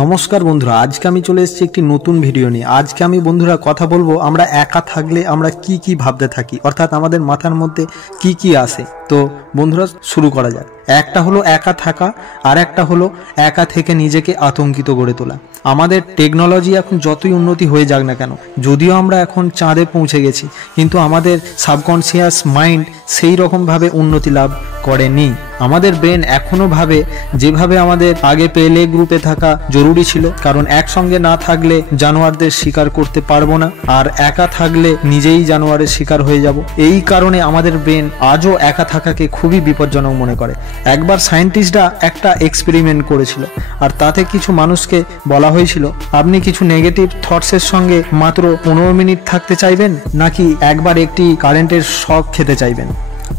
নমস্কার বন্ধুরা, আজকে আমি চলে এসেছি একটি নতুন ভিডিও নিয়ে। আজকে আমি বন্ধুরা কথা বলবো আমরা একা থাকলে আমরা কি কি ভাবতে থাকি, অর্থাৎ আমাদের মাথার মধ্যে কি কি আসে। তো বন্ধুরা শুরু করা যাক। একটা হলো একা থাকা, আর একটা হলো একা থেকে নিজেকে আতঙ্কিত গড়ে তোলা। আমাদের টেকনোলজি এখন যতই উন্নতি হয়ে যাক না কেন, যদিও আমরা এখন চাঁদে পৌঁছে গেছি, কিন্তু আমাদের সাবকনসিয়াস মাইন্ড সেই রকমভাবে উন্নতি লাভ করেনি। আমাদের ব্রেন এখনো ভাবে যেভাবে আমাদের আগে প্লে গ্রুপে থাকা জরুরি ছিল, কারণ একসঙ্গে না থাকলে জানোয়ারদের শিকার করতে পারবো না, আর একা থাকলে নিজেই জানোয়ারের শিকার হয়ে যাব। এই কারণে আমাদের ব্রেন আজও একা থাকাকে খুবই বিপজ্জনক মনে করে। একবার সায়েন্টিস্টরা একটা এক্সপেরিমেন্ট করেছিল, আর তাতে কিছু মানুষকে বলা হয়েছিল আপনি কিছু নেগেটিভ থটসের সঙ্গে মাত্র 15 মিনিট থাকতে চাইবেন, নাকি একবার একটি কারেন্টের শক খেতে চাইবেন।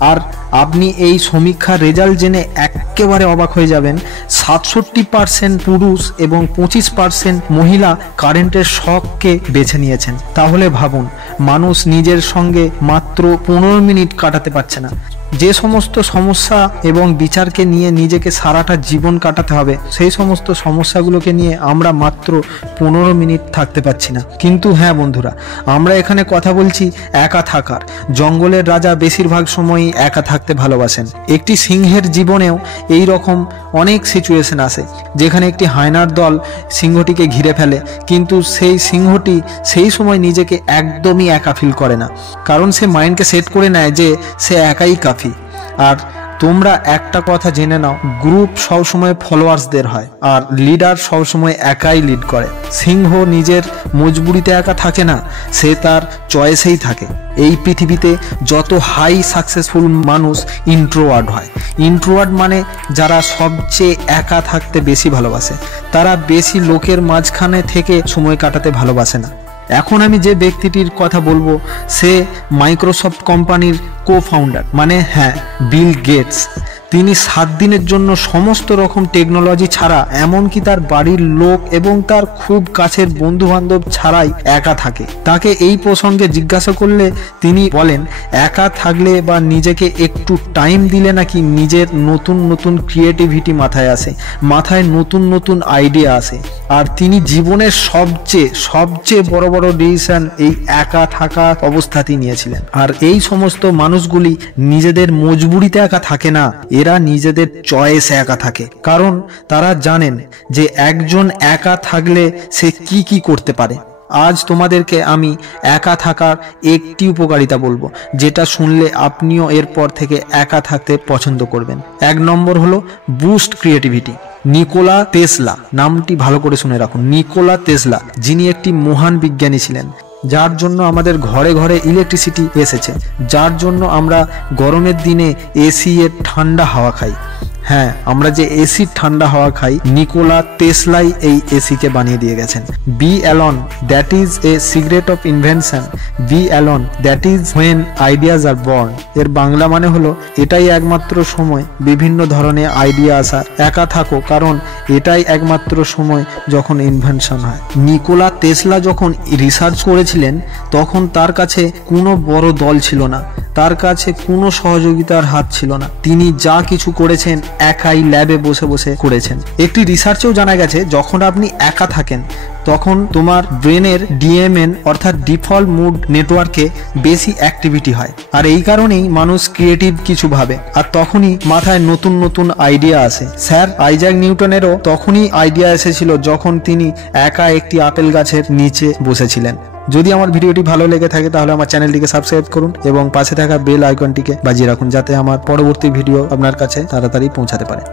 আর আপনি এই সমীক্ষার রেজাল্ট জেনে একেবারে অবাক হয়ে যাবেন। 67% পুরুষ এবং 25% মহিলা কারেন্টের শককে বেছে নিয়েছেন। তাহলে ভাবুন, মানুষ নিজের সঙ্গে মাত্র 15 মিনিট কাটাতে পারছে না। যে সমস্ত সমস্যা এবং বিচারকে নিয়ে নিজেকে সারাটা জীবন কাটাতে হবে, সেই সমস্ত সমস্যাগুলোকে নিয়ে আমরা মাত্র 15 মিনিট থাকতে পারছি না। কিন্তু হ্যাঁ বন্ধুরা, আমরা এখানে কথা বলছি একা থাকার। জঙ্গলের রাজা বেশিরভাগ সময়ই একা থাকতে ভালোবাসেন। একটি সিংহের জীবনেও এই রকম অনেক সিচুয়েশন আসে, যেখানে একটি হায়নার দল সিংহটিকে ঘিরে ফেলে, কিন্তু সেই সিংহটি সেই সময় নিজেকে একদমই একা ফিল করে না, কারণ সে মাইন্ডকে সেট করে নেয় যে সে একাই কাফি। আর তোমরা একটা কথা জেনে নাও, গ্রুপ সবসময় ফলোয়ার্সদের হয়, আর লিডার সবসময় একাই লিড করে। সিংহ নিজের মজবুরিতে একা থাকে না, সে তার চয়েসেই থাকে। এই পৃথিবীতে যত হাই সাকসেসফুল মানুষ ইন্ট্রোওয়ার্ড হয়। ইন্ট্রোওয়ার্ড মানে যারা সবচেয়ে একা থাকতে বেশি ভালোবাসে, তারা বেশি লোকের মাঝখানে থেকে সময় কাটাতে ভালোবাসে না। এখন আমি যে ব্যক্তিটির কথা বলবো, সে মাইক্রোসফট কোম্পানির কো-ফাউন্ডার, মানে হ্যাঁ, বিল গেটস। তিনি 7 দিনের জন্য সমস্ত রকম টেকনোলজি ছাড়া, এমনকি তার বাড়ির লোক এবং তার খুব কাছের বন্ধু বান্ধব ছাড়াই একা থাকে। তাকে এই প্রসঙ্গে জিজ্ঞাসা করলে তিনি বলেন, একা থাকলে বা নিজেকে একটু টাইম দিলে নাকি নিজের নতুন নতুন ক্রিয়েটিভিটি মাথায় আসে, মাথায় নতুন নতুন আইডিয়া আসে। আর তিনি জীবনের সবচেয়ে বড় বড় ডিসিশন এই একা থাকা অবস্থাতেই নিয়েছিলেন। আর এই সমস্ত মানুষগুলি নিজেদের মজবুরিতে একা থাকে না, এরা নিজেদের চয়েসে একা থাকে, কারণ তারা জানেন যে একজন একা থাকলে সে কি কি করতে পারে। আজ তোমাদেরকে আমি একা থাকার একটি উপকারিতা বলবো, যেটা শুনলে আপনিও এরপর থেকে একা থাকতে পছন্দ করবেন। 1 নম্বর হলো বুস্ট ক্রিয়েটিভিটি। নিকোলা টেসলা, নামটি ভালো করে শুনে রাখুন। নিকোলা টেসলা, যিনি একটি মহান বিজ্ঞানী ছিলেন, যার জন্য আমাদের ঘরে ঘরে ইলেকট্রিসিটি এসেছে, যার জন্য আমরা গরমের দিনে এসি এর ঠান্ডা হাওয়া খাই। হ্যাঁ, আমরা যে এসির ঠান্ডা হাওয়া খাই, নিকোলা টেসলাই এই এসিকে বানিয়ে দিয়ে গেছেন। Be alone, that is a secret of invention. Be alone, that is when ideas are born. এর বাংলা মানে হলো, এটাই একমাত্র সময় বিভিন্ন ধরনের আইডিয়া আসার। একা থাকো, কারণ এটাই একমাত্র সময় যখন ইনভেনশন হয়। নিকোলা টেসলা যখন রিসার্চ করেছিলেন, তখন তার কাছে কোনো বড় দল ছিল না, তার কাছে কোনো সহযোগিতার হাত ছিল না। তিনি যা কিছু করেছেন একাই ল্যাবে বসে বসে করেছেন। একটি রিসার্চেও জানা গেছে, যখন আপনি একা থাকেন তখন তোমার ব্রেনের ডিএমএন অর্থাৎ ডিফল্ট মুড নেটওয়ার্কে বেশি অ্যাক্টিভিটি হয়, আর এই কারণেই মানুষ ক্রিয়েটিভ কিছু ভাবে, আর তখনই মাথায় নতুন নতুন আইডিয়া আসে। স্যার আইজ্যাক নিউটনেরও তখনই আইডিয়া এসেছিল যখন তিনি একা একটি আপেল গাছের নিচে বসেছিলেন। যদি আমার ভিডিওটি ভালো লেগে থাকে তাহলে আমার চ্যানেলটিকে সাবস্ক্রাইব করুন এবং পাশে থাকা বেল আইকনটিকে বাজিয়ে রাখুন, যাতে আমার পরবর্তী ভিডিও আপনার কাছে তাড়াতাড়ি পৌঁছাতে পারে।